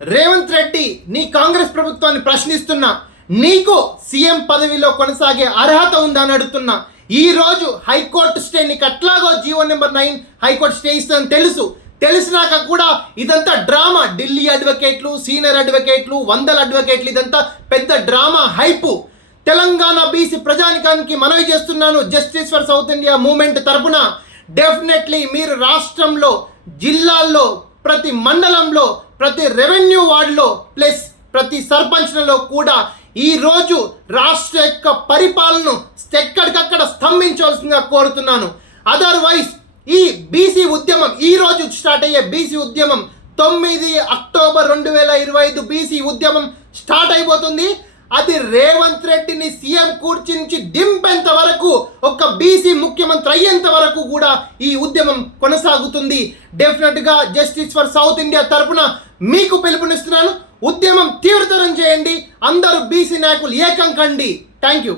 రేవంత్ రెడ్డి నీ కాంగ్రెస్ ప్రభుత్వాన్ని ప్రశ్నిస్తున్నా, నీకు సీఎం పదవిలో కొనసాగే అర్హత ఉందా అని అడుగుతున్నా. ఈ రోజు హైకోర్టు స్టే, నీకు అట్లాగో జీవో నెంబర్ 9 హైకోర్టు స్టే ఇస్తుందని తెలిసినాక కూడా ఇదంతా డ్రామా. ఢిల్లీ అడ్వకేట్లు, సీనియర్ అడ్వకేట్లు, వందల అడ్వకేట్లు, ఇదంతా పెద్ద డ్రామా హైపు. తెలంగాణ బీసీ ప్రజానికానికి మనవి చేస్తున్నాను, justice for south India movement తరపున డెఫినెట్లీ మీరు రాష్ట్రంలో, జిల్లాల్లో, ప్రతి మండలంలో, ప్రతి రెవెన్యూ వార్డులో ప్లస్ ప్రతి సర్పంచ్లలో కూడా ఈరోజు రాష్ట్ర యొక్క పరిపాలనను ఎక్కడికక్కడ స్తంభించవలసిందిగా కోరుతున్నాను. అదర్వైజ్ ఈ బీసీ ఉద్యమం, ఈరోజు స్టార్ట్ అయ్యే బీసీ ఉద్యమం 9 అక్టోబర్ 2025 బీసీ ఉద్యమం స్టార్ట్ అయిపోతుంది. అది రేవంత్ రెడ్డిని సీఎం కుర్చీ నుంచి దింపేంత వరకు, ఒక బీసీ ముఖ్యమంత్రి అయ్యేంత వరకు కూడా ఈ ఉద్యమం కొనసాగుతుంది. డెఫినెట్గా జస్టిస్ ఫర్ సౌత్ ఇండియా తరపున మీకు పిలుపునిస్తున్నాను, ఉద్యమం తీవ్రతరం చేయండి. అందరూ బీసీ నాయకులు ఏకం కండి. Thank you.